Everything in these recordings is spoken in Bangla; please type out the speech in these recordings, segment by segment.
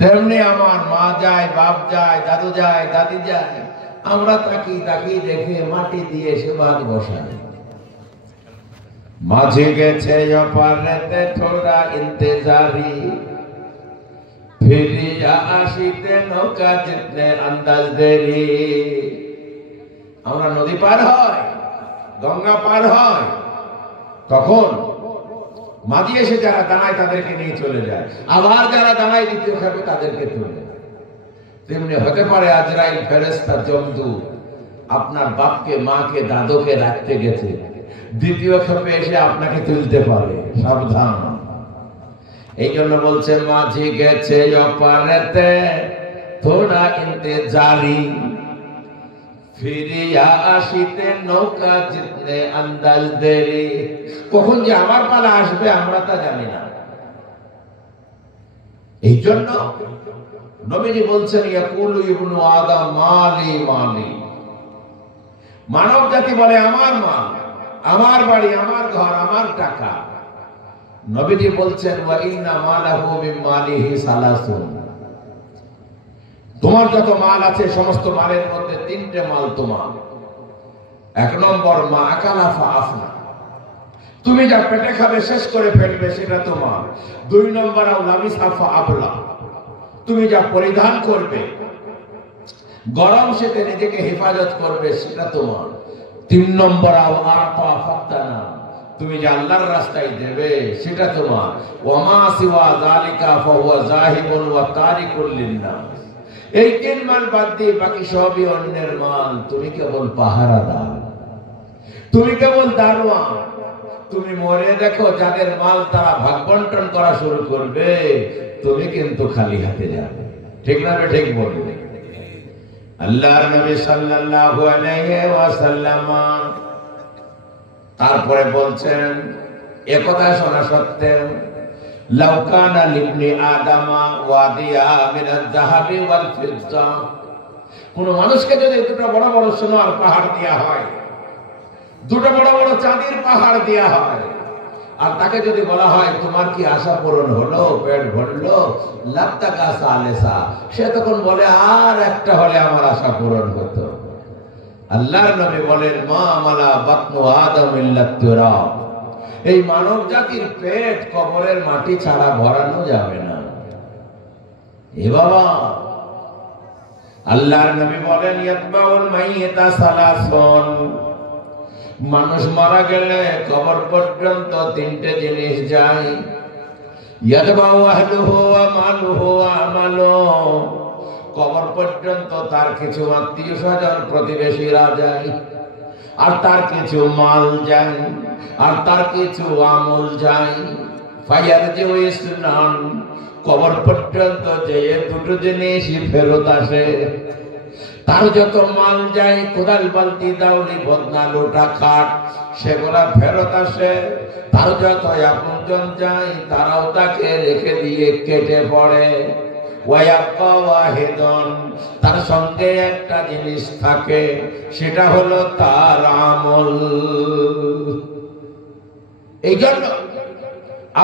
তেমনি আমার মা যায়, বাপ যায়, দাদু যায়, দাদি যায়, আমরা তাকি তাকি দেখে মাটি দিয়ে সে ভাগ বসাই। মাঝে গেছে অপারেতে থোড়া ইন্তেজারি, ফিরিয়া আসিতে নৌকা জিতনে আন্দাজ দেরি। আমরা নদী পার হয়, গঙ্গা পার হয়, তখন মাঝি এসে যারা দাঁড়ায় তাদেরকে নিয়ে চলে যায়, আবার যারা দাঁড়ায় দ্বিতীয় খাবে তাদেরকে তুলে। তেমনি হতে পারে আজরাইল ফেরেশতা জমদু আপনার বাপকে, মাকে, দাদুকে রাখতে গেছে, দ্বিতীয় খেপে এসে আপনাকে তুলতে পারে, সাবধান। এই জন্য বলছে মাঝি গেছে অপারেতে থোড়া ইন্তেজারি, ফিরিয়া আসিতে নৌকা জিতনে আন্দাজ দেরি। কখন যে আমার পালা আসবে আমরা তা জানি না। এই জন্য নবীজি বলছেন ইয়াকুলু ইবনু আদম মালি মালি, মানব জাতি বলে আমার মাল, আমার বাড়ি, আমার ঘর, আমার টাকা। নবীজি বলছেন ওয়া ইন্না মালাহু মিন মালিহি সালাসুন, তোমার যত মাল আছে সমস্ত মালের মধ্যে তিনটে মাল তোমার। এক নম্বর মা আকালা ফা আফনা, তুমি যা পেটে খাবে শেষ করে ফেলবে সেটা তোমার। দুই নম্বর আও লাবিসা ফা আবলা, তুমি যা পরিধান করবে গরম শীতে নিজেকে হেফাজত করবে সেটা তোমার। তিন নম্বর আও আতা ফাতানা, তুমি যা আল্লাহর রাস্তায় দেবে সেটা তোমার। ওয়ামা সিওয়া যালিকা ফাহুয়া যাহিবুন ওয়া তারিকুল লিন্নাস, এই তিন মাল বাদ দিয়ে বাকি সবই অন্যের মাল। তুমি কেবল পাহারাদার, তুমি কেবল দারোয়ান। তুমি মরে দেখো যাদের মাল তারা ভাগ বন্টন করা শুরু করবে, তুমি কিন্তু খালি হাতে যাবে। ঠিক না? ঠিক বলবে। আল্লাহর নবী সাল্লাল্লাহু আলাইহি ওয়াসাল্লাম তারপরে বলছেন একথা শোনা সত্ত্বেও, লাউ কানা লিবনি আদামা ওয়াদিয়া মিনাল যাহাবি ওয়াল ফিদ্দা, কোন মানুষকে যদি দুটো বড় বড় সোনার পাহাড় দেয়া হয়, দুটো বড় বড় চাঁদের পাহাড় দেয়া হয়, আর তাকে যদি বলা হয় তোমার কি আশা পূরণ হলো, পেট ভরলো, লাত্তাকা সালেসা, সে তখন বলে আর একটা হলে আমার আশা পূরণ হতো। আল্লাহর নবী বলেন মা মালা বাতনু আদম ইল্লা তুরাব, এই মানব জাতির পেট কবরের মাটি ছাড়া ভরানো যাবে না। এ বাবা, আল্লাহর নবী বলেন ইয়াতবাউল মাইয়িতা সালাসুন, মানুষ মারা গেলে কবর পর্যন্ত তিনটে জিনিস যায়। ইয়াতবাউ আহলুহু ওয়া মালুহু ওয়া আমালুহু, কবর পর্যন্ত তার কিছু আত্মীয় স্বজন প্রতিবেশীরা যায়, আর তার কিছু মাল যায়, আর তার কিছু আমল যায়। ফায়ারজিউ ইসনান, কবর পর্যন্ত যে দুটো জিনিস ফেরত আসে। তার যত মাল যায়, কোদাল বালতি দাউলি বদনা লোটা খাট, সেগুলা ফেরত আসে। তার যত আপনজন যায় তারাও তাকে রেখে দিয়ে কেটে পড়ে। ওয়ায়াক্কা ওয়াহিদুন, তার সঙ্গে একটা জিনিস থাকে, সেটা হলো তার আমল। এই জন্য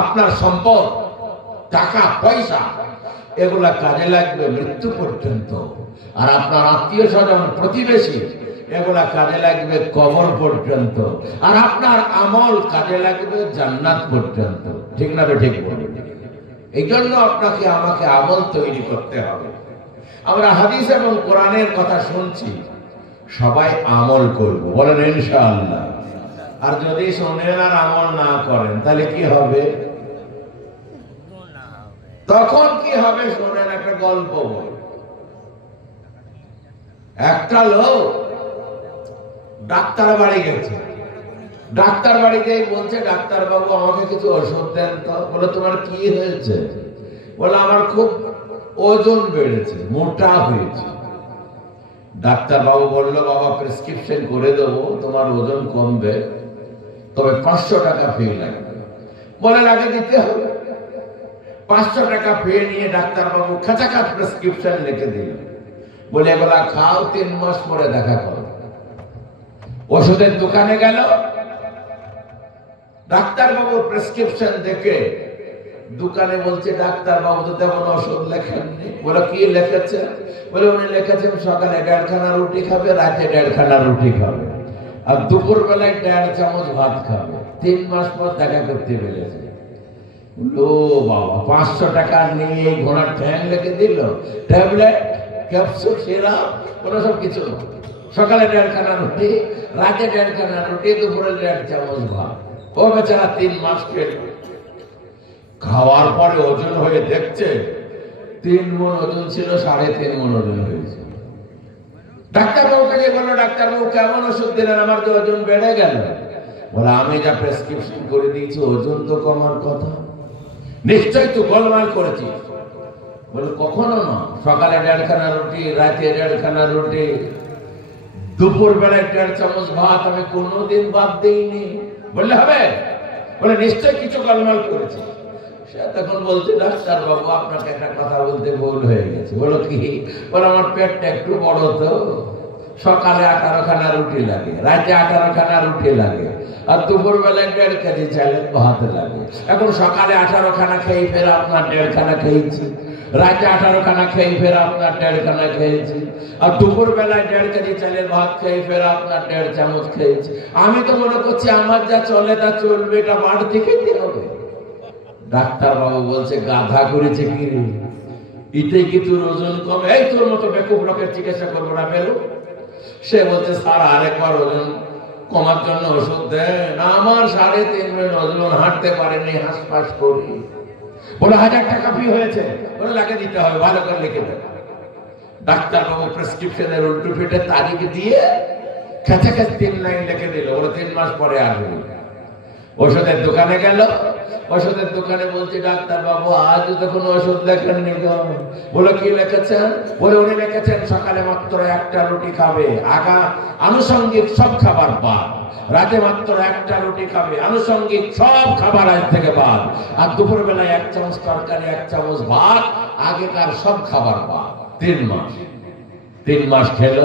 আপনার সম্পদ, টাকা পয়সা, এগুলা কাজে লাগবে মৃত্যু পর্যন্ত। আর আপনার আত্মীয় স্বজন প্রতিবেশী, এগুলা কাজে লাগবে কবর পর্যন্ত। আর আপনার আমল কাজে লাগবে জান্নাত পর্যন্ত। ঠিক না? ঠিক বলুন। এই জন্য আপনাকে আমাকে আমল তৈরি করতে হবে। আমরা হাদিস এবং কোরআনের কথা শুনছি, সবাই আমল করব, বলেন ইনশাআল্লাহ। আর যদি শোনেন আর আমল না করেন তাহলে কি হবে? তখন কি হবে শোনেন, একটা গল্প বল। একটা লোক ডাক্তার বাড়ি গেছে, ডাক্তার বাড়িতে বলছে ডাক্তার বাবু আমাকে কিছু ওষুধ দেন তো। বলে তোমার কি হয়েছে? বলে আমার খুব ওজন বেড়েছে, মোটা হয়েছে। ডাক্তার বাবু বললো বাবা প্রেসক্রিপশন করে দেবো, তোমার ওজন কমবে, তবে 500 টাকা ফি লাগবে। বলে লাগে দিতে হবে। 500 টাকা ফি নিয়ে ডাক্তার বাবু খাঁচাখাচ প্রেসক্রিপশন লিখে দিল। বলে এগুলা খাও, 3 মাস পরে দেখা করো। ওষুধের দোকানে গেল, ডাক্তার বাবুর প্রেসক্রিপশন দেখে দোকানে বলছে ডাক্তার বাবু তো তেমন ওষুধ লেখেননি। বলে কি লিখেছে? বলে উনি লিখেছেন সকালে 1.5 খানা রুটি খাবে, রাতে 1.5 খানা রুটি খাবে, আর দুপুর বেলায় 1.5 চামচ ভাত খাবে। 3 মাস পর দেখা করতে পেরেছে। ও বাবা, 500 টাকা নিয়ে এই ঘোড়ার ঠ্যাং লেগে দিল, ট্যাবলেট, ক্যাপসুল, সিরাপ, কোনো সব কিছু। সকালে 1.5 খানা রুটি, রাতে 1.5 খানা রুটি, দুপুরে 1.5 চামচ ভাত। ও বেচারা 3 মাস খেল। খাওয়ার পরে ওজন হয়ে দেখছে 3 মণ ওজন ছিল, 3.5 মণ ওজন হয়েছে। ডাক্তারবাবুকে যে বললো, ডাক্তারবাবু কেমন ওষুধ দিলেন, আমার তো ওজন বেড়ে গেল। বলে আমি যা প্রেসক্রিপশন করে দিয়েছি ওজন তো কমার কথা, নিশ্চয়ই তো গোলমাল করেছি। বলে কখনো না, সকালে 1.5 খানা রুটি, রাতে 1.5 খানা রুটি, দুপুর বেলায় 1.5 চামচ ভাত আমি কোনোদিন বাদ দিইনি। বললে হবে? বলে নিশ্চয় কিছু গোলমাল করেছি। সে তখন বলছে, ডাক্তার বাবু আপনাকে একটা কথা বলতে ভুল হয়ে গেছে। বলো কি? বলে আমার পেটটা একটু বড় তো, সকালে 18 খানা রুটি লাগে, রাতে 18 খানা রুটি লাগে, আর দুপুর বেলায় 1.5 কেজি চালের ভাত লাগে। এখন সকালে 18 খানা খেয়ে ফের আপনার 1.5 খানা খেয়েছি, রাতে 18 খানা খেয়ে ফের আপনার 1.5 খানা খেয়েছি, আর দুপুর বেলায় 1.5 কেজি চালের ভাত খেয়ে ফের আপনার 1.5 চামচ খেয়েছি। আমি তো মনে করছি আমার যা চলে তা চলবে, এটা বাড়তি খেতে হবে। ডাক্তার বাবু বলছে, গাধা করেছে কি রে, এতে কি তোর ওজন কমে? এই তোর মতো বেকুব লোকের চিকিৎসা করবো না বেরো। সে বলছে, স্যার আরেকবার ওজন কমার জন্য ওষুধ দেন। আমার 3.5 মণ ওজন, হাঁটতে পারেনি, হাঁসফাঁস করি। বলে 1000 টাকা ফি হয়েছে। বলে লাগে দিতে হবে, ভালো করে লিখে দেন। ডাক্তার বাবু প্রেসক্রিপশনের উল্টো ফিটে তারিখ দিয়ে খেতে খেতে 3 লাইন লিখে দিল। বলে 3 মাস পরে আসবে। ওষুধের দোকানে গেল, ওষুধের দোকানে বলছে, ডাক্তার বাবু আজ তো কোনো ওষুধ লেখেননি। বলে কি লিখেছেন? বলে উনি লিখেছেন সকালে মাত্র 1টা রুটি খাবে, আনুষঙ্গিক সব খাবার বাদ। রাতে মাত্র 1টা রুটি খাবে, আনুষঙ্গিক সব খাবার আজ থেকে বাদ। আর দুপুর বেলায় 1 চামচ তরকারি, 1 চামচ ভাত, আগেকার সব খাবার বাদ। 3 মাস খেল।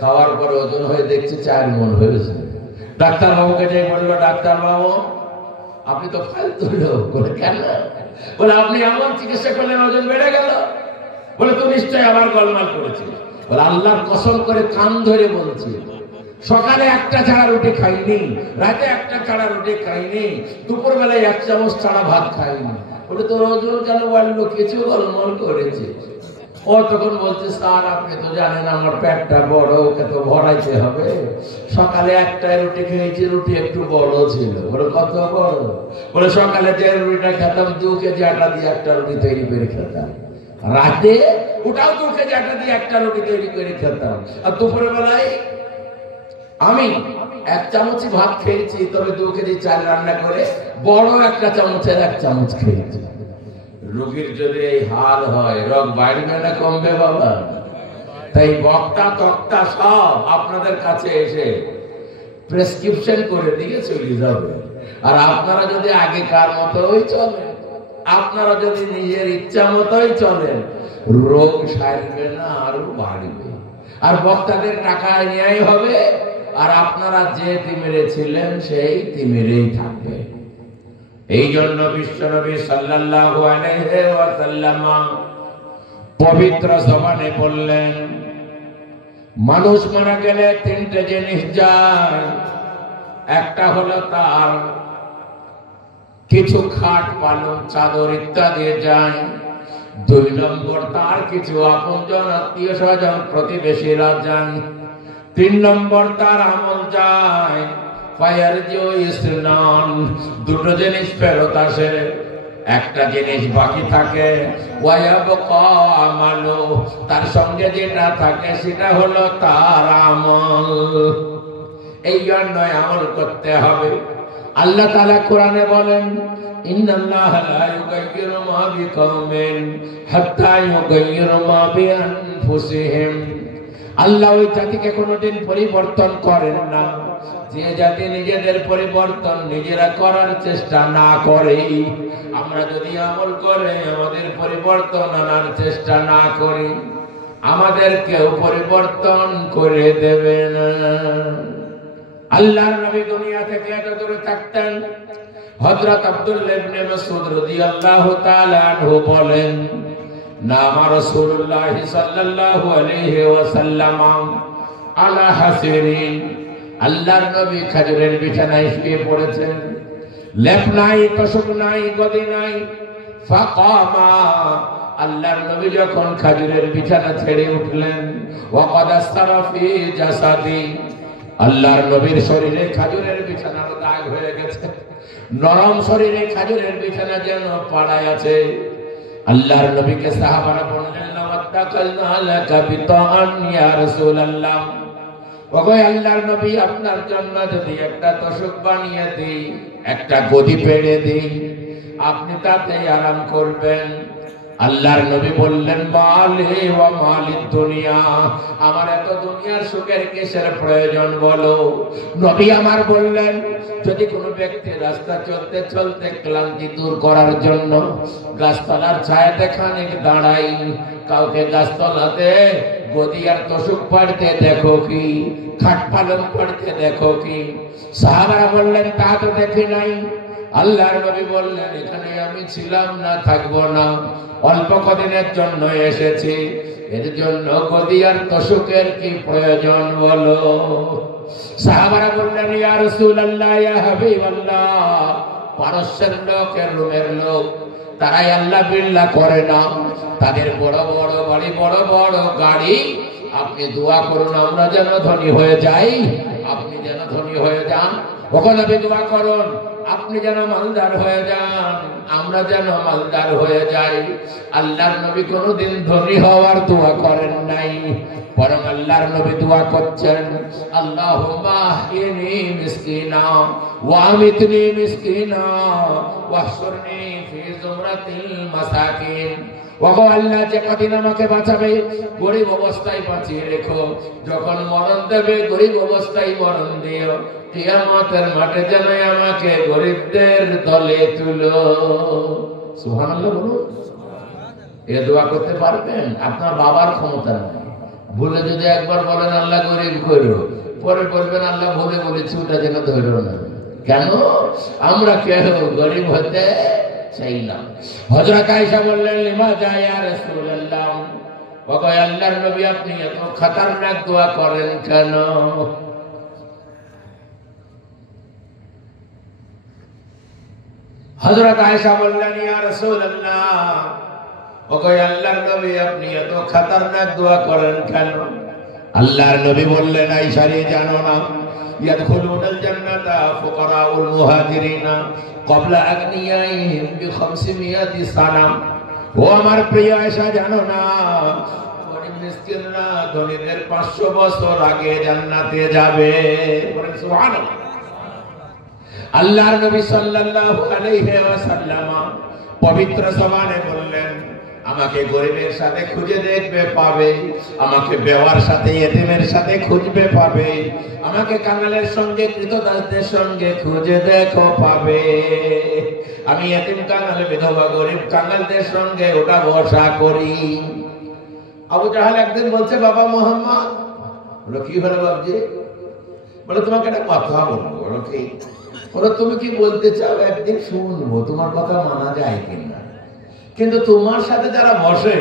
খাওয়ার পরে ওজন হয়ে দেখছে 4 মণ হয়েছে। ডাক্তার বাবুকে যে বললো, ডাক্তার বাবু আপনি তো ফালতু লোক। বলে কেন? বলে আপনি এমন চিকিৎসা করলেন ওজন বেড়ে গেল। বলে তো নিশ্চয়ই আবার গোলমাল করেছে। বলে আল্লাহর কসম করে কান ধরে বলছি, সকালে 1টা ছাড়া রুটি খাইনি, রাতে 1টা ছাড়া রুটি খাইনি, দুপুর বেলায় 1 চামচ ছাড়া ভাত খাইনি। বলে তোর ওজন কেন বাড়লো? কিছু গোলমাল করেছে। ও তখন বলছে, স্যার আপনি তো জানেন আমার পেটটা বড়, ওকে তো ভরাইতে হবে। সকালে 1টা রুটি খেয়েছি, রুটি একটু বড় ছিল। বলে কত বড়? বলে সকালে যে রুটিটা খেতাম 2 কেজি আটা দিয়ে 1টা রুটি তৈরি করে খেতাম, রাতে ওটাও 2 কেজি আটা দিয়ে 1টা রুটি তৈরি করে খেতাম, আর দুপুর বেলায় আমি 1 চামচই ভাত খেয়েছি, তবে 2 কেজি চাল রান্না করে বড় 1টা চামচের 1 চামচ খেয়েছি। রোগীর যদি এই হাল হয়, রোগ বাড়বে না কমবে বাবা? তাই বক্তা তক্তা সব আপনাদের কাছে এসে প্রেসক্রিপশন করে দিয়ে চলে যাবে। আর আপনারা যদি আগেকার মতোই চলেন, আপনারা যদি নিজের ইচ্ছা মতোই চলেন, রোগ সারবে না, আরো বাড়বে। আর বক্তাদের টাকা ন্যায় হবে, আর আপনারা যে তিমিরে ছিলেন সেই তিমিরেই থাকবে। এই জন্য বিশ্বনবী সাল্লাল্লাহু আলাইহি ওয়াসাল্লাম পবিত্র জবানে বললেন, মানুষ মারা গেলে 3টে জিনিস যায়। একটা হলো তার কিছু খাট পালন চাদর ইত্যাদি যায়। 2 নম্বর তার কিছু আপনজন আত্মীয় স্বজন প্রতিবেশীরা যায়। 3 নম্বর তার আমল যায়। দুটো জিনিস ফেরত আসে, একটা জিনিস বাকি থাকে, তার সঙ্গে যেটা থাকে সেটা হলো তার আমল। এই জন্যই আমল করতে হবে। আল্লাহ তাআলা কোরআনে বলেন, ইন্নাল্লাহা লা ইউগাইয়িরু মা বিকওমিন হাত্তা ইউগাইয়িরু মা বিআনফুসিহিম। আল্লাহ ওই জাতিকে কোনোদিন পরিবর্তন করেন না যে জাতি নিজেদের পরিবর্তন নিজেরা করার চেষ্টা না করে। আমরা যদি আমল করে আমাদের পরিবর্তন আনার চেষ্টা না করি, আমাদের কেউ পরিবর্তন করে দেবে না। আল্লাহর নবী দুনিয়া থেকে এত দূরে থাকতেন, হযরত আব্দুল্লাহ ইবনে মাসউদ রাদিয়াল্লাহু তাআলা আনহু বলেন, নামা রাসূলুল্লাহ সাল্লাল্লাহু আলাইহি ওয়াসাল্লাম আলা হাসিরিন, আল্লাহর নবী খেজুরের বিছানায় শুয়ে পড়েছেন, লেপ নাই, তোশক নাই, গদি নাই। ফাকামা, আল্লাহর নবী যখন খেজুরের বিছানা ছেড়ে উঠলেন, ওয়াকাদ আসতারা ফি জাসাদি, আল্লাহর নবীর শরীরে খেজুরের বিছানার দাগ হয়ে গেছে, নরম শরীরে খেজুরের বিছানা যেন পাড়ায় আছে। আল্লাহর নবীকে সাহাবারা বললেন, লাওয়াত্তাকালনা লাকা বিতাআন ইয়া রাসূলুল্লাহ, ওগো আল্লাহর নবী, আপনার জন্য যদি একটা তোশক বানিয়ে দিই, একটা গদি পেড়ে দিই, আপনি তাতে আরাম করবেন। আল্লাহর নবী বললেন, মালি ওয়া মালিদ দুনিয়া, আমার এত দুনিয়ার সুখের কিসের প্রয়োজন বলো। নবী আমার বললেন, যদি কোনো ব্যক্তি রাস্তা চলতে চলতে ক্লান্তি দূর করার জন্য গাছতলার ছায়াতে খানিক দাঁড়াই, কাউকে গাছতলাতে গদি আর তোশক পাড়তে দেখো কি, খাট পালং পাড়তে দেখো কি? সাহাবারা বললেন, তা তো দেখি নাই। আল্লাহর নবী বললেন, এখানে আমি ছিলাম না, থাকবো না, অল্প কদিনের জন্য এসেছি, এর জন্য গদি আর তোশকের কি প্রয়োজন বলো। সাহাবারা বললেন, ইয়া রাসূলুল্লাহ, ইয়া হাবিবাল্লাহ, পারস্যের লোক, রোমের লোক, তারাই আল্লাহ বিল্লাহ করে না, তাদের বড় বড় বাড়ি, বড় বড় গাড়ি। আপনি দোয়া করুন আমরা যেন ধনী হয়ে যাই, আপনি যেন ধনী হয়ে যান। ওখানে দোয়া করুন আপনি যেন মালদার হয়ে যান, আমরা যেন মালদার হয়ে যাই। আল্লাহর নবী কোনদিন ধনী হওয়ার দোয়া করেন নাই, বরং আল্লাহর নবী দোয়া করছেন, আল্লাহুম্মা ইনি মিসকিনা ওয়া আমিতনি মিসকিনা ওয়াহশুরনি ফি যুমরাতিল মাসাকিন। ওগো আল্লাহ, যে কদিন আমাকে বাঁচাবে গরিব অবস্থায় বাঁচিয়ে রেখো, যখন মরণ দেবে গরিব অবস্থায় মরণ দিও, কিয়ামতের মাঠে যেন আমাকে গরিবদের দলে তুলো। সুবহানাল্লাহ বলুন। এ দোয়া করতে পারবেন? আপনার বাবার ক্ষমতা নেই। ভুলে যদি একবার বলেন আল্লাহ গরিব করো, পরে বলবেন আল্লাহ ভুলে বলেছি, ওটা যেন ধরো না। কেন? আমরা কেউ গরিব হতে চাই না। হযরত আয়েশা বললেন, লিমাযা ইয়া রাসূলুল্লাহ, ওগো আল্লাহর নবী, আপনি এত খতরনাক দোয়া করেন কেন? হযরত আয়েশা বললেন, ইয়া রাসূলুল্লাহ, ওগো আল্লাহর নবী, আপনি এত খতরনাক দোয়া করেন কেন? আল্লাহর নবী বললেন, আয়েশা রে, জানো না, ইয়াদখুলুনাল জান্নাতা ফুকারাউল মুহাজিরিনা ক্বাবলা আগনিয়াইহিম বি500 সানা। ও আমার প্রিয় আয়েশা, জানো না, গরিব মিসকিনরা ধনীদের 500 বছর আগে জান্নাতে যাবে। বলেন সুবহানাল্লাহ। আল্লাহর নবী সাল্লাল্লাহু আলাইহি ওয়াসাল্লাম পবিত্র জবানে বললেন, আমাকে গরিবের সাথে খুঁজে দেখবে পাবে, আমাকে বেওয়ার সাথে এতিমের সাথে খুঁজবে পাবে, আমাকে কাঙালের সঙ্গে কৃতদাসদের সঙ্গে খুঁজে দেখো পাবে। আমি এতিম, কাঙাল, বিধবা, গরিব কাঙালদের সঙ্গে ওটা বসা করি। আবু জাহাল একদিন বলছে, বাবা মুহাম্মদ। বলো, কি হলো বাবজি? বলে, তোমাকে একটা কথা বলবো। বলো, কি? বলো, তুমি কি বলতে চাও? একদিন শুনবো, তোমার কথা মানা যায় কিনা। কিন্তু তোমার সাথে যারা বসে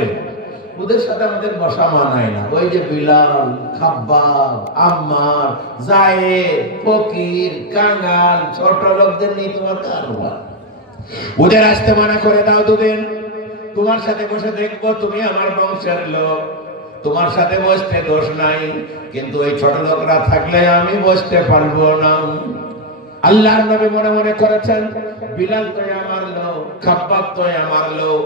ওদের সাথে আমাদের বসা মানায় না। ওই যে বিলাল, খাব্বাব, আম্মার, যায়েদ, ফকির, কাঙাল, ছোট লোকদের নিয়ে তোমার কারবার। ওদের আসতে মানা করে দাও দুদিন। তোমার সাথে বসে দেখবো তুমি আমার বংশের লোক, তোমার সাথে বসতে দোষ নাই, কিন্তু ওই ছোট লোকরা থাকলে আমি বসতে পারবো না। আল্লাহর নবী মনে মনে করেছেন, বিলাল তো আমার লোক, খাব্বাব তো আমার লোক,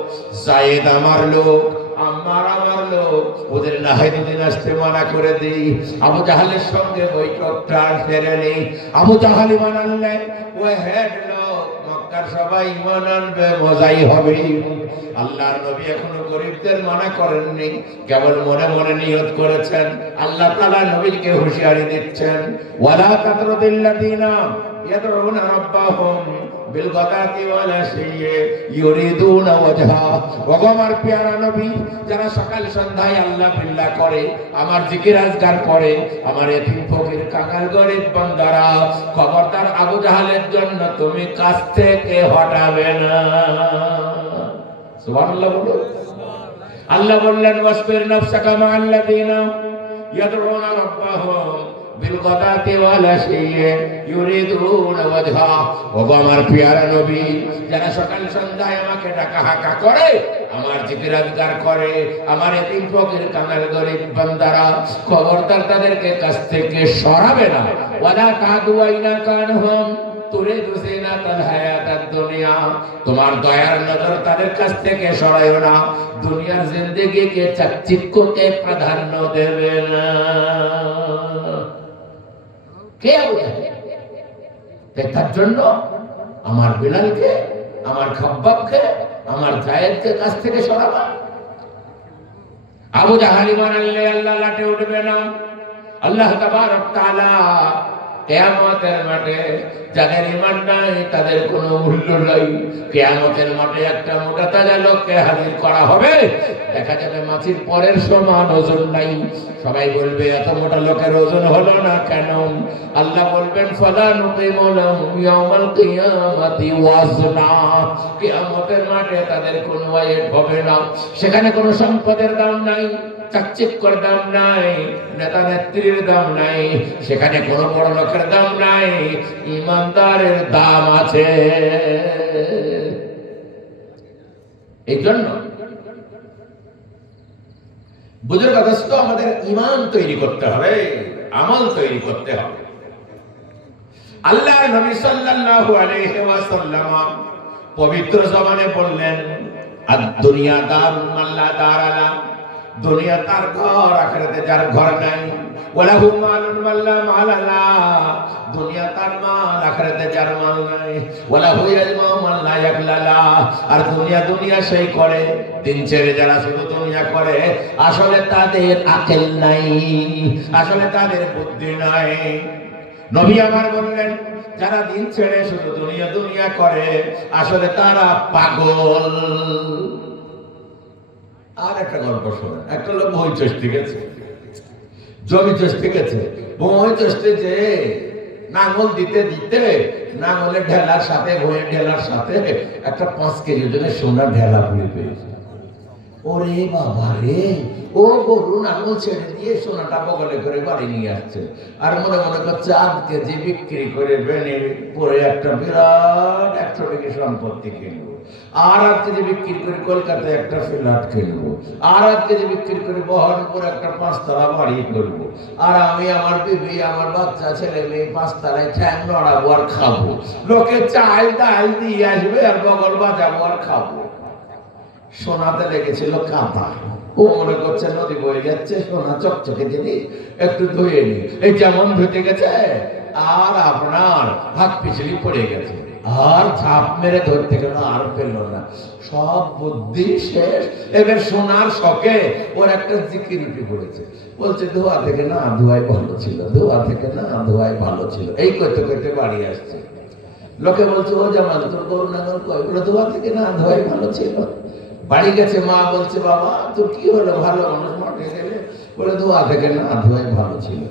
যায়েদ আমার লোক, আম্মার আমার লোক, ওদের না হয় দুদিন আসতে মানা করে দিই। আবু জাহালের সঙ্গে বৈঠকটা সেরে নেই। আবু জাহাল ঈমান আনলেন, ও হেড লোক, মক্কার সবাই ঈমান আনবে, মজাই হবে। আল্লাহর নবী এখনো গরিবদের মানা করেননি, কেবল মনে মনে নিয়ত করেছেন। আল্লাহ তাআলা নবীকে হুঁশিয়ারি দিচ্ছেন, ওয়ালা তাতরুদিল্লাযিনা ইয়াদউনা রাব্বাহুম বিলগাদাতি ওয়াল আশিয়্যি ইউরিদুনা ওয়াজহা। ওগো আমার প্যারা নবী, যারা সকাল সন্ধ্যায় আল্লাহ বিল্লাহ করে, আমার জিকির আজকার করে, আমার এতিম ফকির কাঙ্গাল গরিব বান্দারা, খবরদার আবু জাহালের জন্য তুমি কাছ থেকে হটাবে না। সুবহানাল্লাহ বলো। আল্লাহ বললেন ওয়াসবির নাফসাকা মা'আল্লাযীনা ইয়াদউনা রাব্বাহুম বিলগাদাতি ওয়াল আশিয়্যি ইউরিদুনা ওয়াজহা। ওগো আমার প্যারা নবী, যারা সকাল সন্ধ্যায় আমাকে ডাকা হাঁকা করে, আমার জিকির আজকার করে, আমার এতিম ফকির কাঙ্গাল গরিব বান্দারা, খবরদার তাদেরকে কাছ থেকে সরাবে না। ওয়ালা তাদু আইনা কানহুম তুরিদু জিনাতাল হায়াতাদ দুনিয়া। তোমার দয়ার নজর তাদের কাছ থেকে সরায়ও না, দুনিয়ার জিন্দেগিকে চাকচিক্যকে প্রাধান্য দেবে না। কে বলে? তার জন্য আমার বিলালকে, আমার খাব্বাবকে, আমার জায়েদকে কাছ থেকে সরাবা। আবু জাহাল ঈমান আনলে আল্লাহ লাটে উঠবে না। আল্লাহ তাবারক তাআলা কিয়ামতের মাঠে যাদের ঈমান নাই তাদের কোনো মূল্য নাই। কিয়ামতের মাঠে একটা মোটা তাজা লোককে হাজির করা হবে, দেখা যাবে মাছির পরের সমান ওজন নাই। সবাই বলবে এত মোটা লোকের ওজন হলো না কেন? আল্লাহ বলবেন ফালা নুকিমু লাহুম ইয়াওমাল কিয়ামাতি ওয়াজনা। কিয়ামতের মাঠে তাদের কোনো ওয়েট হবে না। সেখানে কোনো সম্পদের দাম নাই, চাকচিক্যের দাম নাই, নেতা নেত্রীর দাম নাই, সেখানে কোনো বড় লোকের দাম নাই, ইমানদারের দাম আছে। এই জন্য বুজুর্গ দোস্ত, আমাদের ঈমান তৈরি করতে হবে, আমল তৈরি করতে হবে। আল্লাহর নবী সাল্লাল্লাহু আলাইহি ওয়াসাল্লাম পবিত্র জবানে বললেন, আদ-দুনিয়া দারুন মান লা দারা লা। দুনিয়া তার ঘর, আখিরাতে যার ঘর নাই। ওয়ালাহু মালুন মান লা মালা লা। দুনিয়া তার মাল, আখিরাতে যার মাল নাই। ওয়ালাহু ইলমু মান লা ইয়াকলা লা। আর দুনিয়া সেই করে, দিন ছেড়ে যারা শুধু দুনিয়া করে, আসলে তাদের আকল নাই, আসলে তাদের বুদ্ধি নাই। নবী আমার বললেন, যারা দিন ছেড়ে শুধু দুনিয়া করে, আসলে তারা পাগল। আর একটা গল্প শোনেন। একটা লোক বই চষতে গেছে, জমি চষতে গেছে। বই চষতে যে নাঙ্গল দিতে দিতে নাঙ্গলের ঢেলার সাথে, বইয়ের ঢেলার সাথে একটা 5 কেজি ওজনের সোনার ঢেলা পুড়ে পেয়েছে। ওরে বাবা রে, ও গরু নাঙ্গল ছেড়ে দিয়ে সোনাটা বগলে করে বাড়ি নিয়ে আসছে, আর মনে মনে করছে 8 কেজি বিক্রি করে বেনে পরে একটা বিরাট 100 টাকা সম্পত্তি কিনবো, আর 8 কেজি বিক্রি করে কলকাতায় একটা ফ্ল্যাট কিনবো, আর 8 কেজি বিক্রি করে বহরমপুর একটা 5 তলা বাড়ি করবো, আর আমি, আমার বিবি, আমার বাচ্চা ছেলে মেয়ে 5 তলায় ঠ্যাং নড়াবো আর খাবো। লোকে চাল ডাল দিয়ে আসবে আর বগল বাজাবো আর খাবো। সোনাতে লেগেছিল কাঁথা। ও মনে করছে নদী বয়ে যাচ্ছে, সোনা চকচকে জিনিস, একটু ধুয়ে নি। এই যেমন ধুতে গেছে আর আপনার হাত পিছলি পড়ে গেছে, আর ঝাঁপ মেরে ধরতে গেল, আর পেল না। সব বুদ্ধি শেষ। এবার সোনার শখে ওর একটা জিকির উঠে পড়েছে, বলছে ধোয়া থেকে না ধোয়াই ভালো ছিল, ধোয়া থেকে না ধোয়াই ভালো ছিল। এই করতে করতে বাড়ি আসছে। লোকে বলছে, ও জামাল তোর গরু নাঙ্গল কয়? বলে ধোয়া থেকে না ধোয়াই ভালো ছিল। বাড়ি গেছে, মা বলছে, বাবা তোর কি হলো, ভালো মানুষ মাঠে গেলে? বলে ধোয়া থেকে না ধোয়াই ভালো ছিল।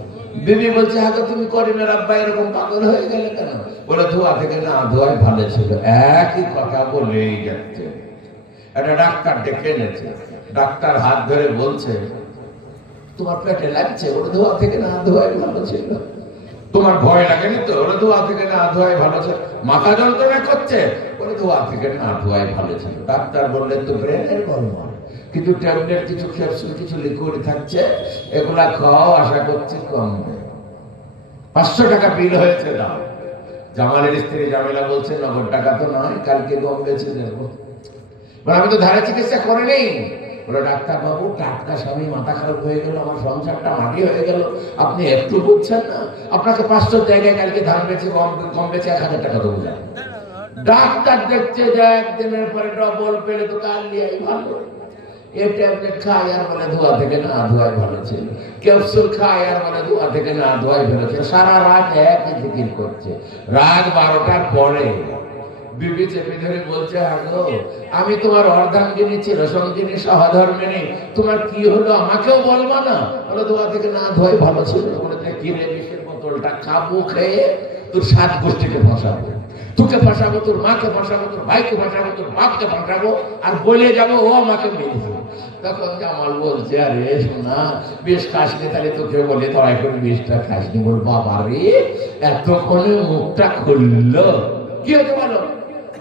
বিবি বলছে, আগে তুমি করিমের আব্বা এরকম পাগল হয়ে গেলে কেন? বলে ধোয়া থেকে না ধোয়াই ভালো ছিল। একই কথা বলেই যাচ্ছে। একটা ডাক্তার ডেকে এনেছে। ডাক্তার হাত ধরে বলছে, তোমার পেটে লাগছে? ওটা ধোয়া থেকে না ধোয়াই ভালো ছিল। তোমার ভয় লাগেনি তো? ওরা ধোয়া থেকে না ধোয়াই ভালো ছিল। মাথা যন্ত্রণা করছে? ওরা ধোয়া থেকে না ধোয়াই ভালো ছিল। ডাক্তার বললেন, তো ব্রেনের গড়বড়, কিছু ট্যাবলেট, কিছু ক্যাপসুল, কিছু লিকুইড থাকছে, এগুলা খাও, আশা করছি কমবে। 500 টাকা বিল হয়েছে, দাও। জামালের স্ত্রী জামিলা বলছে, নগদ টাকা তো নয়, কালকে গম বেঁচে দেবো। আমি তো ধারে চিকিৎসা করে নেই। বলে, ডাক্তার বাবু টাটকা স্বামী, মাথা খারাপ হয়ে গেল, আমার সংসারটা মাটি হয়ে গেল, আপনি একটু বুঝছেন না? আপনাকে 500 জায়গায় কালকে ধান বেচে গম বেচে 1000 টাকা দেবো। ডাক্তার দেখছে যে একদিনের পরে ডবল পেলে তো কাল নিয়েই ভালো। এই ট্যাবলেট খাই আর বলে ধোয়া থেকে না ধোয়াই ভালো ছিল, ক্যাপসুল খাই আর বলে ধোয়া থেকে না ধোয়াই ভালো ছিল। সারা রাত একই জিকির করছে। রাত 12টার পরে বিবি চেপে ধরে বলছে, আগো আমি তোমার অর্ধাঙ্গিনী চিরসঙ্গিনী সহধর্মিনী, তোমার কি হলো আমাকেও বলবা না? বলে দোয়া থেকে না ধোয়াই ভালো ছিল। বলে কি রে, বিষের বোতলটা খাবো, খেয়ে তোর 7 গোষ্ঠীকে ফাঁসাবো, তোকে ফাঁসাবো, তোর মাকে ফাঁসাবো, তোর ভাইকে ফাঁসাবো, তোর বাপকে ফাঁসাবো, আর বলে যাবো ও আমাকে মেরেছে। তখন জামাল বলছে, আরে শোনা, বিষ খাসনি, তাহলে তোকে বলে তো এখন বিষটা খাসনি। বল বাবা রে, এতক্ষণে মুখটা খুললো, কি হতে বলো?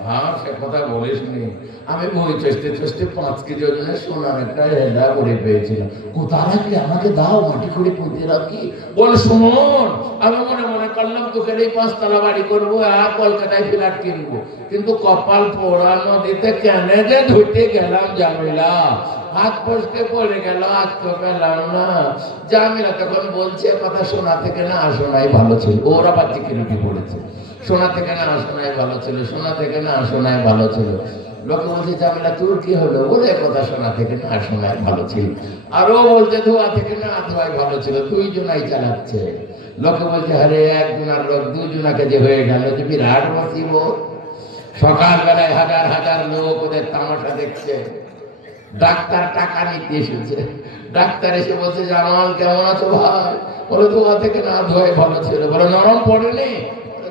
হ্যাঁ সে কথা বলিস নি, আমি বই চেষ্টা 5 কেজি ওজনের সোনার একটা হেডা করে পেয়েছিলাম। কোথা রাখলে আমাকে দাও, মাটি করে পুঁতে রাখি। বলে শুনুন, আমি মনে মনে করলাম তোকে এই 5 তলা বাড়ি করবো আর কলকাতায় ফ্ল্যাট কিনবো, কিন্তু কপাল পোড়া, নদীতে কেনে যে ধুইতে গেলাম জামিলা, হাত ফসকে পড়ে গেল, আজ তো পেলাম না। জামিলা তখন বলছে, কথা শোনা থেকে না শোনাই ভালো ছিল। ওরা বাচ্চা কিরুটি পড়েছে, শোনা থেকে না শোনাই ভালো ছিল, শোনা থেকে না শোনাই ভালো ছিল। লোকে বলছে, জামিলা তোর কি হলো? বলে কথা শোনা থেকে না শোনাই ভালো ছিল। আরো বলছে ধোয়া থেকে না ধোয়াই ভালো ছিল। 2 জনাই চালাচ্ছে। লোকে বলছে, আরে 1 জনার লোক 2 জনাকে যে হয়ে গেল, যে বিরাট মুসিবত। সকালবেলায় হাজার হাজার লোক ওদের তামাশা দেখছে। ডাক্তার টাকা নিতে এসেছে। ডাক্তার এসে বলছে, জামাল কেমন আছো ভাই? বলে ধোয়া থেকে না ধোয়াই ভালো ছিল। বলে নরম পড়েনি?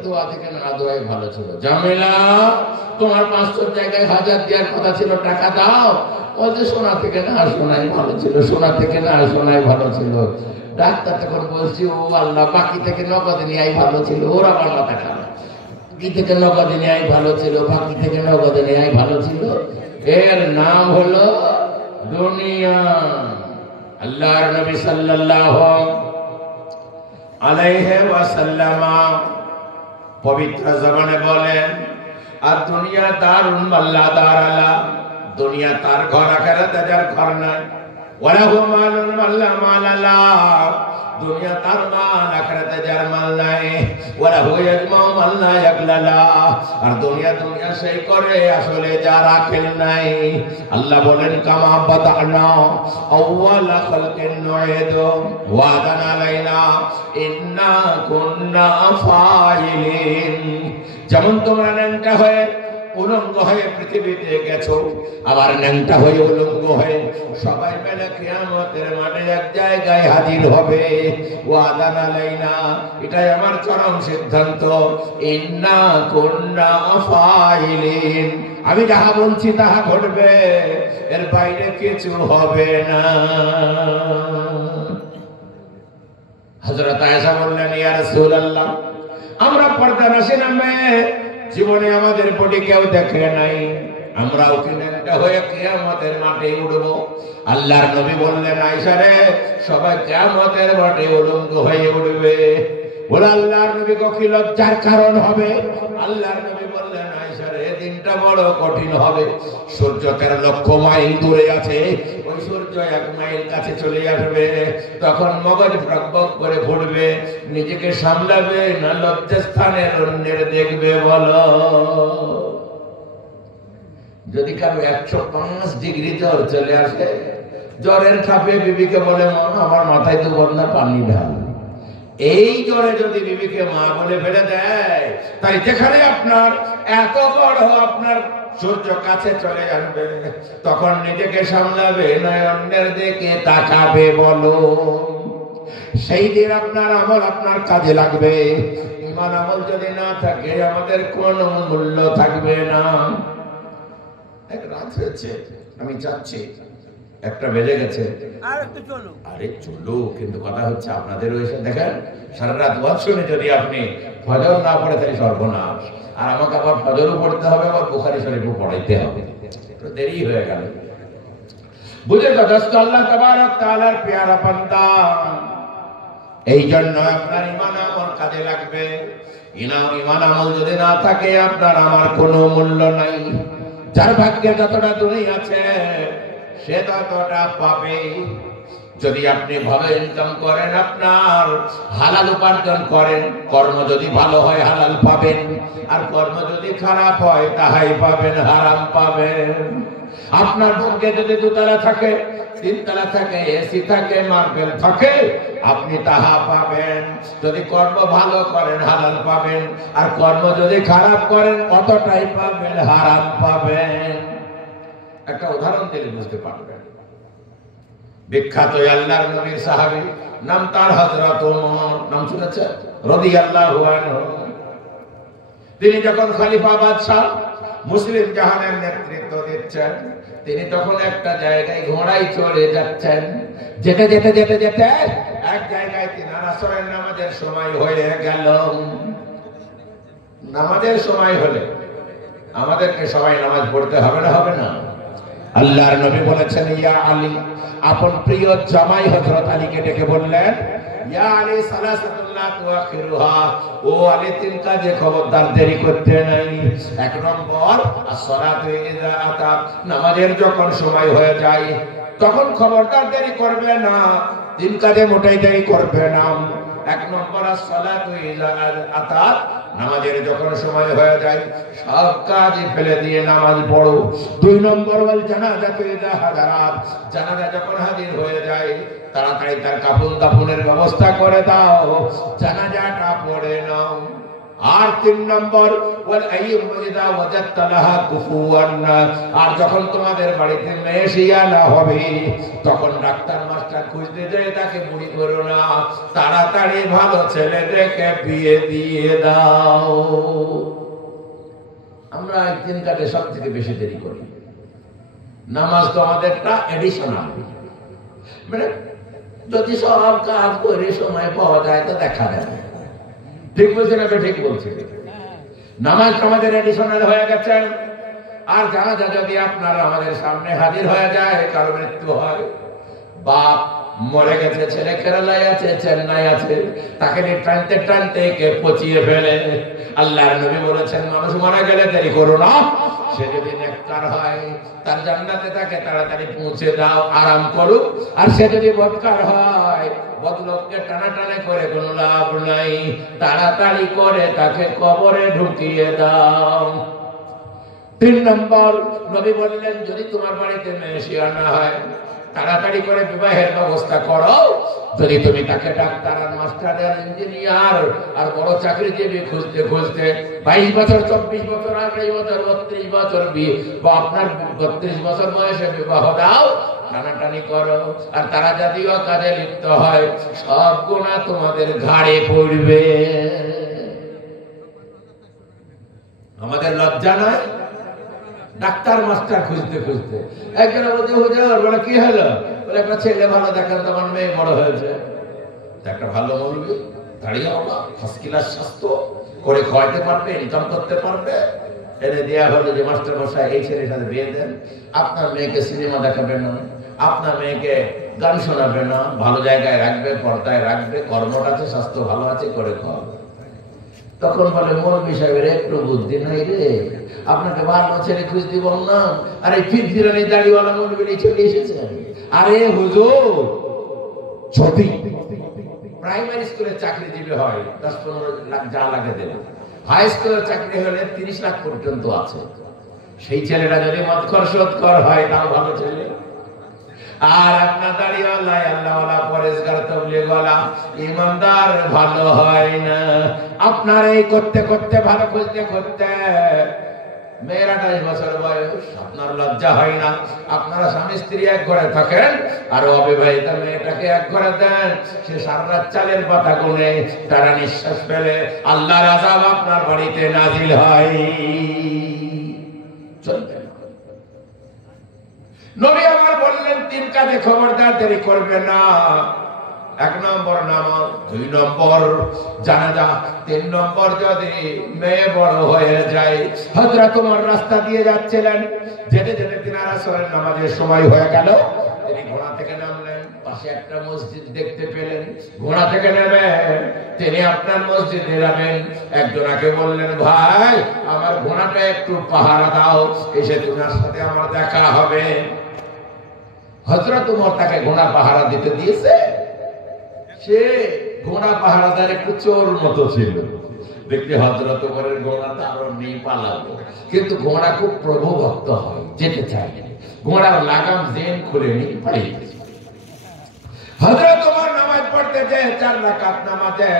দোয়া থেকে না দোয়াই ভালো ছিল। জামিলা, তোমার 500 জায়গায় 1000 দেওয়ার কথা ছিল, টাকা দাও। বলছে সোনা থেকে না শোনাই ভালো ছিল, সোনা থেকে না শোনাই ভালো ছিল। ডাক্তার তখন বলছি, ও আল্লাহ, বাকি থেকে নগদে নেওয়াই ভালো ছিল। ওরা আমার মাথা খারাপ, বাকি থেকে নগদে নেওয়াই ভালো ছিল, বাকি থেকে নগদে নেওয়াই ভালো ছিল। এর নাম হলো দুনিয়া। আল্লাহর নবী সাল্লাল্লাহু আলাইহি ওয়াসাল্লাম পবিত্র জবানে বলেন, আর দুনিয়া দারুন মাল্লা দারালা, দুনিয়া তার ঘর, আখিরাতে যার ঘর নাই। ওয়ালাহু মালুন মাল্লা মালালা, দুনিয়া তার মাল, আখিরাতে যার মাল নাই। ওয়ালাহু ইয়াজমা মাল্লা ইয়াকলালা, আর দুনিয়া দুনিয়া সেই করে আসলে যার আখির নাই। আল্লাহ বলেন, কামা বাদানা আউয়ালা খালকিন নুইদু ওয়াদান আলাইনা ইন্না কুন্না ফাইলিন। যেমন তোমরা ন্যাংটা হয়ে উলঙ্গ হয়ে পৃথিবীতে গেছো, আবার ন্যাংটা হয়ে উলঙ্গ হয়ে সবাই মিলে কিয়ামতের মাঠে এক জায়গায় হাজির হবে। ওয়াদান আলাইনা, এটাই আমার চরম সিদ্ধান্ত। ইন্না কুন্না ফাইলিন, আমি যাহা বলছি তাহা ঘটবে, এর বাইরে কিছু হবে না। হযরত আয়েশা বললেন, ইয়া রাসূলুল্লাহ, আমরা পর্দানশীনা মেয়ে, জীবনে আমাদের বডি কেউ দেখে নাই, আমরাও কি ন্যাংটা হয়ে কিয়ামতের মাঠে উঠবো? আল্লাহর নবী বললেন, আয়েশা রে, সবাই কিয়ামতের মাঠে উলঙ্গ হয়ে উঠবে। বলে আল্লাহর নবী কি লজ্জার কারণ হবে? আল্লাহর নবী বললেন, আয়েশা রে, দিনটা বড় কঠিন হবে। সূর্য 13 লক্ষ মাইল দূরে আছে, ওই সূর্য 1 মাইল কাছে চলে আসবে। তখন মগজ ফকফক করে ফুটবে, নিজেকে সামলাবে না লজ্জাস্থানের অন্যের দেখবে? বলো। যদি কারো 105 ডিগ্রি জ্বর চলে আসে, জ্বরের চাপে বিবিকে বলে, মা আমার মাথায় তো বন্যা পানি ঢাল। এই জ্বরে যদি বিবিকে মা বলে ফেলে দেয়, তাই যেখানে আপনার এত বড় আপনার সূর্য কাছে চলে আসবে, তখন নিজেকে সামলাবে না অন্যের দিকে তাকাবে? বলো। সেই দিন আপনার আমল আপনার কাজে লাগবে। ঈমান আমল যদি না থাকে, আমাদের কোনো মূল্য থাকবে না। এক রাত হয়েছে, আমি যাচ্ছি, 1টা বেজে গেছে, আরে চলো, কিন্তু কথা হচ্ছে আপনাদের এসে দেখেন, সারা রাত ওয়াজ শুনে যদি আপনি ফজর না পড়ে, তাহলে সর্বনাশ। আর আমাকে আবার ফজরও পড়তে হবে, আবার বুখারী শরীফও পড়াইতে হবে, দেরি হয়ে গেল। বুঝে তো দোস্ত, আল্লাহ তাবারক তাআলার পেয়ারা বান্দা, এই জন্য আপনার ঈমান আমল কাজে লাগবে। ঈমান আমল যদি না থাকে, আপনার আমার কোনো মূল্য নাই। যার ভাগ্যে যতটা দুনিয়া আছে, সে ততটা পাবে। যদি আপনি ভালো ইনকাম করেন, আপনার হালাল উপার্জন করেন, কর্ম যদি ভালো হয় হালাল পাবেন, আর কর্ম যদি খারাপ হয় তাহাই পাবেন, হারাম পাবেন। আপনার ভাগ্যে যদি দুতলা থাকে, তিনতলা থাকে, এসি থাকে, মার্বেল থাকে, আপনি তাহা পাবেন। যদি কর্ম ভালো করেন হালাল পাবেন, আর কর্ম যদি খারাপ করেন অতটাই পাবেন, হারাম পাবেন। একটা উদাহরণ দিলে বুঝতে পারবেন। বিখ্যাত আল্লাহর নবীর সাহাবী, নাম তার হযরত ওমর, নাম শুনেছেন? রাদিয়াল্লাহু আনহু। তিনি যখন খলিফা বাদশাহ মুসলিম জাহানের নেতৃত্ব দিচ্ছেন, তিনি তখন একটা জায়গায় ঘোড়ায় চড়ে যাচ্ছেন। যেতে যেতে যেতে যেতে এক জায়গায় তিনি আসরের নামাজের সময় হয়ে গেল। নামাজের সময় হলে আমাদেরকে সবাই নামাজ পড়তে হবে না, হবে না? আল্লাহর নবী বলেছেন, ইয়া আলী, আপন প্রিয় জামাই হযরত আলীকে ডেকে বললেন, ইয়া আলী সালাসাতুন লা তুআখিরুহা, ও আলী তিন কাজে খবরদার দেরি করতে নাই। এক নম্বর, as-সালাতু ইযা আতাত, নামাজের যখন সময় হয়ে যায় তখন খবরদার দেরি করবে না, তিন কাজে মোটেই দেরি করবে না। এক নম্বর, as-সালাতু ইযা আতাত, নামাজের যখন সময় হয়ে যায় সব কাজ ফেলে দিয়ে নামাজ পড়ো। দুই নম্বর, ওয়াল জানাজাতু ইযা হাদারাত, জানাজা যখন হাজির হয়ে যায় তাড়াতাড়ি তার কাফন দাফনের ব্যবস্থা করে দাও, জানাজাটা পড়ে নাও। আর তিন নম্বর, ওয়াল আইয়ুম ইযা ওয়াজাদতা লাহা কুফুয়ান, আর যখন তোমাদের বাড়িতে মেয়ে শিয়ানা হবে তখন ডাক্তার মাস্টার খুঁজতে যায় তাকে বুড়ি করো না, তাড়াতাড়ি ভালো ছেলে দেখে বিয়ে দিয়ে দাও। আমরা এই তিন কাজে সব থেকে বেশি দেরি করি। নামাজ তো আমাদেরটা এডিশনাল, মানে যদি সব কাজ করে সময় পাওয়া যায় তো দেখা যায়। ঠিক বলছি না? ঠিক বলছি। নামাজ আমাদের এডিশনাল হয়ে গেছে। আর জানাজা যদি আপনার আমাদের সামনে হাজির হয়ে যায়, কারো মৃত্যু হয়, বাপ মরে গেছে, ছেলে কেরালায় আছে, চেন্নাই আছে, তাকে টানতে টানতে কে পচিয়ে ফেলে। আল্লাহর নবী বলেছেন, মানুষ মারা গেলে দেরি করো না, সে যদি নেককার হয় তার জান্নাতে তাকে তাড়াতাড়ি পৌঁছে দাও, আরাম করুক। আর সে যদি বদকার হয়, বদলোককে টানাটানি করে কোনো লাভ নাই, তাড়াতাড়ি করে তাকে কবরে ঢুকিয়ে দাও। তিন নম্বর, নবী বললেন, যদি তোমার বাড়িতে মেয়ে শিয়ানা হয় তাড়াতাড়ি করে বিবাহের ব্যবস্থা করো। যদি তুমি তাকে ডাক্তার আর মাস্টার আর ইঞ্জিনিয়ার আর বড় চাকরিজীবী খুঁজতে খুঁজতে 22 বছর, 24 বছর, 28 বছর, 32 বছর বা আপনার 32 বছর বয়সে বিবাহ দাও, টানাটানি করো, আর তারা জাতীয় কাজে লিপ্ত হয়, সব গুনাহ তোমাদের ঘাড়ে পড়বে। আমাদের লজ্জা নয়? ডাক্তার মাস্টার খুঁজতে খুঁজতে একজন বলতে হুজুর বলে কি হলো, বলে একটা ছেলে ভালো দেখেন, তখন মেয়ে বড় হয়েছে, একটা ভালো মৌলবি, দাঁড়িয়ে বাবা, ফার্স্ট ক্লাস স্বাস্থ্য করে খাওয়াইতে পারবে, ইনকাম করতে পারবে, এনে দেওয়া হলো যে মাস্টার মশাই এই ছেলের সাথে বিয়ে দেন, আপনার মেয়েকে সিনেমা দেখাবে না, আপনার মেয়েকে গান শোনাবে না, ভালো জায়গায় রাখবে, পর্দায় রাখবে, কর্মটা আছে, স্বাস্থ্য ভালো আছে, করে খাওয়াবে। তখন বলে, মৌলবি সাহেবের একটু বুদ্ধি নাই রে, আপনাকে ভালো ছেলে খুঁজ দিব না, আর এই ফিরফিরানি দাড়িওয়ালা মৌলবি চলে এসেছেন। আরে হুজুর, যদি প্রাইমারি স্কুলের চাকরিজীবী হয় 10-15 লাখ যা লাগে দেবে, হাই স্কুলের চাকরি হলে 30 লাখ পর্যন্ত আছে, সেই ছেলেটা যদি মদখর সৎকর হয় তাও ভালো ছেলে। আর আপনার দাড়িওয়ালা, আল্লাহওয়ালা, পরেশগার, তবলিগওয়ালা, ইমানদার ভালো হয় না। আপনার এই করতে করতে, ভালো খুঁজতে খুঁজতে মেয়েরা 28 বছর বয়স, আপনার লজ্জা হয় না? আপনারা স্বামী স্ত্রী এক ঘরে থাকেন, আর অবিবাহিত মেয়েটাকে এক ঘরে দেন, সে সারা রাত চালের পাতা গুনে তারা নিঃশ্বাস ফেলে, আল্লাহর আযাব আপনার বাড়িতে নাজিল হয়। চলবে না। নবী আমার বললেন, তিন কাজে খবরদার দেরি করবে না। এক নম্বর নামাজ, 2 নম্বর জানাজা, 3 নম্বর যদি মেয়ে বড় হয়ে যায়। হযরত ওমর রাস্তা দিয়ে যাচ্ছিলেন, যেতে যেতে তিনার আসরের নামাজের সময় হয়ে গেল, তিনি ঘোড়া থেকে নামলেন, পাশে একটা মসজিদ দেখতে পেলেন, ঘোড়া থেকে নেমে তিনি আপনার মসজিদে যাবেন। একজনাকে বললেন, ভাই আমার ঘোড়াটা একটু পাহারা দাও, এসে তোমার সাথে আমার দেখা হবে। হযরত ওমর তাকে ঘোড়া পাহারা দিতে দিয়েছে। সে ঘোড়া পাহারাদার একটু চোর মতো ছিল, দেখতে হযরত ওমরের ঘোড়া তো আরো নেই পালাবো, কিন্তু ঘোড়া খুব প্রভু ভক্ত হয়, যেতে চায়। ঘোড়ার লাগাম জেন খুলে নিয়ে পালিয়ে গেছে। হযরত ওমর নামাজ পড়তে যে 4 রাকাত নামাজে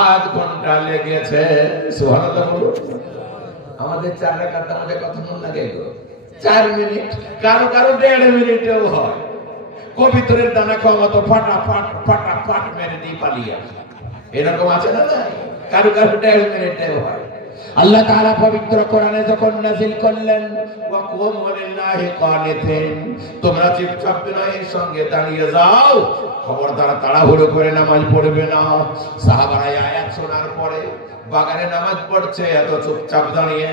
আধ ঘন্টা লেগেছে। সুবহানাল্লাহ বলুন। আমাদের 4 রাকাত নামাজে কতক্ষণ লাগে গো? 4 মিনিট, কারো কারো 1.5 মিনিটেও হয়। কবিতরের দানা খাওয়া মতো ফাটাফাট ফাটাফাট মেরে দিয়ে পালিয়ে আসে, এরকম আছে না? কারো কারো 1.5 মিনিটেও হয়। আল্লাহ তাআলা পবিত্র কোরআনে যখন নাযিল করলেন ওয়া কুমু লিল্লাহি কানিতিন, তোমরা চুপচাপ বিনয়ের সঙ্গে দাঁড়িয়ে যাও, খবরদার তাড়াহুড়ো করে নামাজ পড়বে না। সাহাবারা এই আয়াত শোনার পরে বাগানে নামাজ পড়ছে, এত চুপচাপ দাঁড়িয়ে,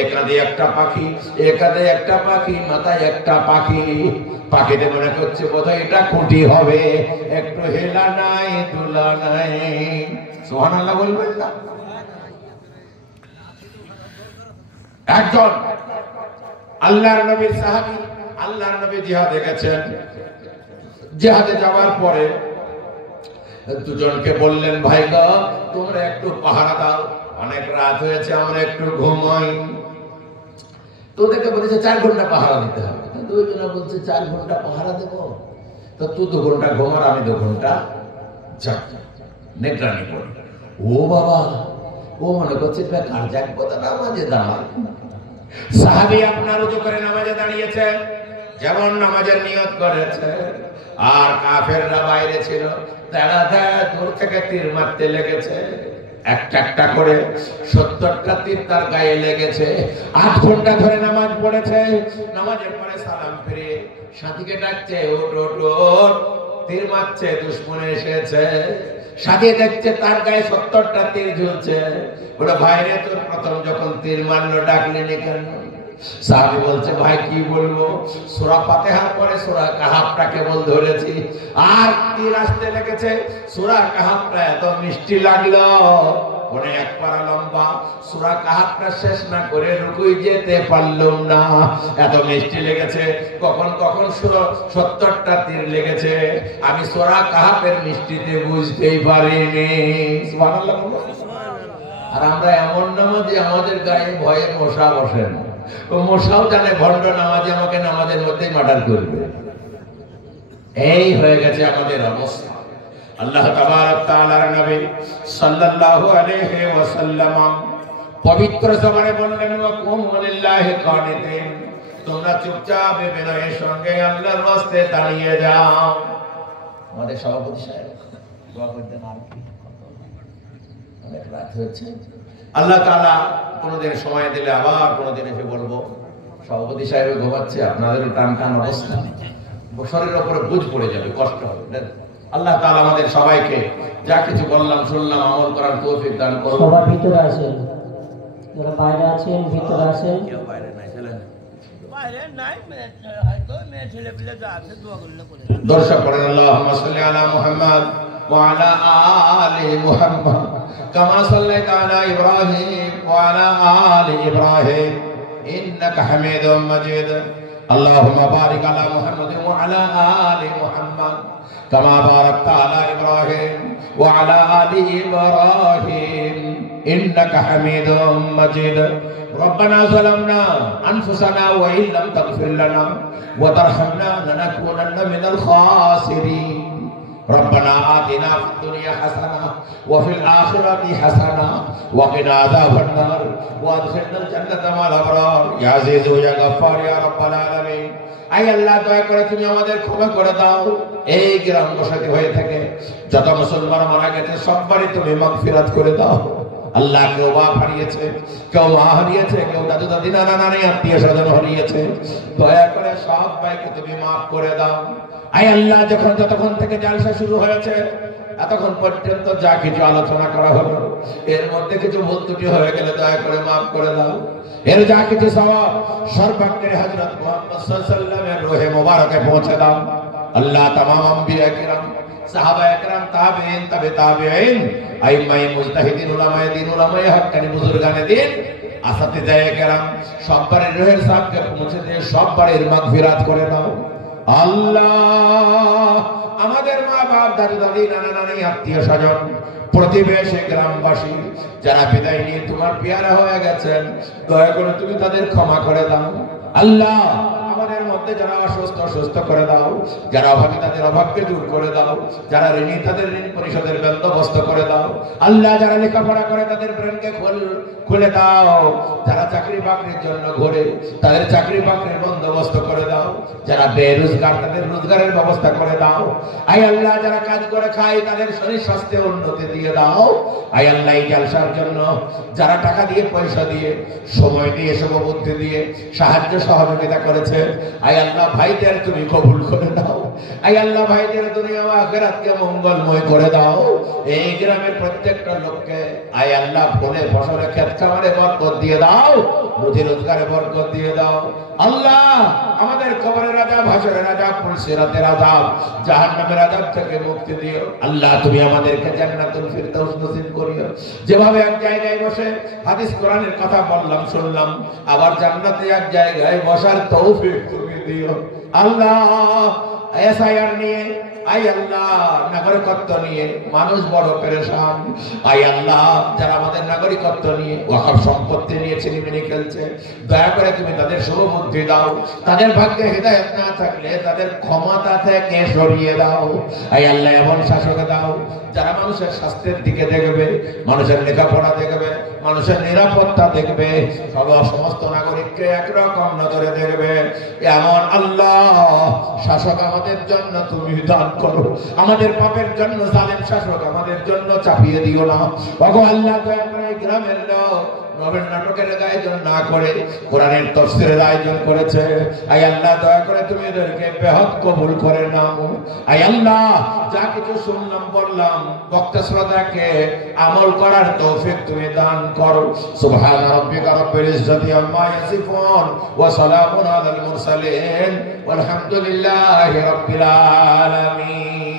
একাদে একটা পাখি, একাদে একটা পাখি, মাথায় একটা পাখি, পাখিতে মনে করছে বোধহয় এটা খুঁটি হবে, একটু হেলা নাই দুলা নাই। সুবহানাল্লাহ বলবেন না? একজন আল্লাহর নবীর সাহাবী, আল্লাহর নবী জিহাদে গেছেন। জিহাদে যাওয়ার পরে দুজনকে বললেন, ভাই গো তোমরা একটু পাহারা দাও, অনেক রাত হয়েছে, আমরা একটু ঘুমাই। তো ওদেরকে বলেছে 4 ঘন্টা পাহারা দিতে হবে। দুইজনে বলছে 4 ঘন্টা পাহারা দেব, তো তুই 2 ঘন্টা ঘুমার, আমি 2 ঘন্টা নেকড়ানি করি। ও বাবা, ও মনে করছে কার জাগবো, তা নামাজে দাঁড়ায়। সাহাবী আপনার উজু করে নামাজে দাঁড়িয়েছে, যেমন নামাজের নিয়ত করেছে, আর কাফেররা বাইরে ছিল, তারা দূর থেকে তীর মারতে লেগেছে, একটা একটা করে 70টা তীর তার গায়ে লেগেছে। 8 ঘন্টা ধরে নামাজ পড়েছে। নামাজের পরে সালাম ফিরিয়ে সাথীকে ডাকছে, ওঠ ওঠ ওঠ, তীর মারছে, দুশমন এসেছে। সাথী দেখছে তার গায়ে 70টা তীর ঝুলছে। বলে, ভাই রে, তোর প্রথম যখন তীর মারলো ডাকলি নি কেন? সাহাবী বলছে, ভাই কি বলবো, সূরা ফাতিহার পরে সূরা কাহাফটা কেবল ধরেছি, আর তীর আসতে লেগেছে। সূরা কাহাফটা এত মিষ্টি লাগলো, কোনে 1 পারা লম্বা, সূরা কাহাফটা শেষ না করে রুকুই যেতে পারলাম না, এত মিষ্টি লেগেছে। কখন কখন 70টা তীর লেগেছে, আমি সূরা কাহাফের মিষ্টিতে বুঝতেই পারিনি। সুবহানাল্লাহ। আর আমরা এমন নামাজি, আমাদের গায়ে ভয়ে মশা বসে না। ও মশাও জানে ভণ্ড নামাজি আমাকে নামাজের মধ্যেই মার্ডার করবে। এই হয়ে গেছে আমাদের অবস্থা। আল্লাহ তাবারক তাআলার নবী সাল্লাল্লাহু আলাইহি ওয়াসাল্লাম পবিত্র জবানে বললেন, ওয়া কুমু লিল্লাহি কানিতিন, তোমরা চুপচাপ বিনয়ের সঙ্গে আল্লাহর রাস্তায় দাঁড়িয়ে যাও। আমাদের সভাপতি সাহেব দোয়া করতেন, আর কি অনেক রাত হয়েছে। আল্লাহ তাআলা কোনদিন সময় দিলে আবার কোনদিন এসে বলবো। সভাপতি সাহেব ঘুমাচ্ছে, আপনাদের টান টান অবস্থা, শরীরের উপরে বুঝ পড়ে যাবে, কষ্ট হবে। আল্লাহ তাআলা আমাদের সবাইকে যা কিছু বললাম শুনলাম আমল করার তৌফিক দান করুন। সবার ভিতরে আছেন, যারা বাইরে আছেন, ভিতরে আছেন, কেউ বাইরে নাই, ছেলে বাইরে নাই, হয়তো মেয়ে ছেলে পিলে যা আছে দোয়া করলে করে। দর্শক পড়েন, আল্লাহুম্মা সাল্লি আলা মুহাম্মদ ওয়া আলা আলি মুহাম্মদ কামা সাল্লাইতা আলা ইব্রাহিম ওয়া আলা আলি ইব্রাহিম ইন্নাকা হামিদুম মাজিদ। আল্লাহুম্মা বারিক আলা মুহাম্মদ ওয়া আলা আলি মুহাম্মদ কামা বারাকতা আলা ইব্রাহিম ওয়া আলা আলি ইব্রাহিম ইন্নাকা হামিদুম মাজিদ। ربنا ظلمنا أنفسنا وإن لم تغفر لنا وترحمنا لنكونن من الخاسرين. ربنا آتنا في الدنيا حسنة وفي الآخرة حسنة وقنا عذاب النار وادخلنا الجنة مع الأبرار يا عزيز يا غفار يا رب العالمين. আই আল্লাহ, দয়া করে তুমি আমাদের ক্ষমা করে দাও। এই গ্রাম বসতি হয়ে থাকে যত মুসলমান মারা গেছে সববারই তুমি মাগফিরাত করে দাও। আল্লাহ, কেউ বাপ হারিয়েছে, কেউ মা হারিয়েছে, কেউ দাদু দাদি নানা নানি আত্মীয় স্বজন হারিয়েছে, দয়া করে সব ভাইকে তুমি মাফ করে দাও। আই আল্লাহ, যতক্ষণ থেকে জালসা শুরু হয়েছে এতক্ষণ পর্যন্ত যা কিছু আলোচনা করা হলো, এর মধ্যে কিছু ভুল ত্রুটি হয়ে গেলে দয়া করে মাফ করে দাও। এর যা কিছু সওয়াব সর্বাগ্রে হযরত মুহাম্মদ সাল্লাল্লাহু আলাইহি ওয়াসাল্লামের রূহে মুবারকে পৌঁছে দাও। আল্লাহ, तमाम আম্বিয়া কিরাম, সাহাবায়ে কিরাম, তাবেঈন, তাবেঈন, আইম্মায়ে মুজতাহিদিন, উলামায়ে দ্বীন, উলামায়ে হক্কানি, বুজুর্গানে দ্বীন, আসাতিজায়ে কিরাম, সববারের রূহের সাথে পৌঁছে দিয়ে সববারের মাগফিরাত করে দাও। আল্লাহ, আমাদের আমাদের মা বাপ, দাদু দাদি, নানা নানি, আত্মীয় স্বজন, প্রতিবেশী, গ্রামবাসী যারা বিদায় নিয়ে তোমার পেয়ারা হয়ে গেছেন, দয়া করে তুমি তাদের ক্ষমা করে দাও। আল্লাহ, আমাদের মধ্যে যারা অসুস্থ সুস্থ করে দাও, যারা অভাবী তাদের অভাবকে দূর করে দাও, যারা ঋণী তাদের ঋণ পরিশোধের বন্দোবস্ত করে দাও। আল্লাহ, যারা লেখাপড়া করে তাদের ব্রেনকে খুলে দাও, যারা চাকরি বাকরির জন্য ঘোরে তাদের চাকরি বাকরির বন্দোবস্ত করে দাও, যারা বেরোজগার তাদের রোজগারের ব্যবস্থা করে দাও। আয় আল্লাহ, যারা কাজ করে খায় তাদের শরীর স্বাস্থ্যে উন্নতি দিয়ে দাও। আয় আল্লাহ, এই জলসার জন্য যারা টাকা দিয়ে, পয়সা দিয়ে, সময় দিয়ে, শুভবুদ্ধি দিয়ে সাহায্য সহযোগিতা করেছে, আয় আল্লাহ ভাইদের তুমি কবুল করে দাও। আয় আল্লাহ, ভাইদের দুনিয়া ও আখিরাতকে মঙ্গলময় করে দাও। এই গ্রামের প্রত্যেকটা লোককে আয় আল্লাহ ফলে ফসলে ক্ষেত খামারে বরকত দিয়ে দাও, রুজি রোজগারে বরকত দিয়ে দাও। আল্লাহ, আমাদের কবরের আযাব, হাশরের আযাব, পুলসিরাতের আযাব, জাহান্নামের আযাব থেকে মুক্তি দিও। আল্লাহ, তুমি আমাদেরকে জান্নাতুল ফিরদাউস নসিব করিও। যেভাবে এক জায়গায় বসে হাদিস কোরআনের কথা বললাম, শুনলাম, আবার জান্নাতে এক জায়গায় বসার তৌফিক তুমি দিও। আল্লাহ, এসআইআর নিয়ে, আয় আল্লাহ, নাগরিকত্ব নিয়ে মানুষ বড় পেরেশান। আয় আল্লাহ, যারা আমাদের নাগরিকত্ব নিয়ে, ওয়াকফ সম্পত্তি নিয়ে ছিনিমিনি খেলছে, দয়া করে তুমি তাদের শুভবুদ্ধি দাও। তাদের ভাগ্যে হিদায়াত না থাকলে তাদের ক্ষমতা থেকে সরিয়ে দাও। আয় আল্লাহ, এমন শাসক দাও যারা মানুষের স্বাস্থ্যের দিকে দেখবে, মানুষের লেখাপড়া দেখবে, মানুষের নিরাপত্তা দেখবে, সমস্ত নাগরিককে একরকম নজরে দেখবে। এমন আল্লাহ শাসক আমাদের জন্য তুমি দান করো। আমাদের পাপের জন্য জালেম শাসক আমাদের জন্য চাপিয়ে দিও না। ওগো আল্লাহ, দয়া করে গ্রামের লোক নবের নাটকের আয়োজন না করে কোরআনের তাফসীরের আয়োজন করেছে। আয় আল্লাহ, দয়া করে তুমি এদেরকে বেহদ কবুল করে নাও। আয় আল্লাহ, যা কিছু শুনলাম বললাম, বক্তা শ্রোতাকে আমল করার তৌফিক তুমি দান করো। সুবহান রাব্বিকা রাব্বিল ইজ্জাতি আম্মা ইয়াসিফুন ওয়া সালামুন আলাল মুরসালিন ওয়ালহামদুলিল্লাহি রাব্বিল আলামিন।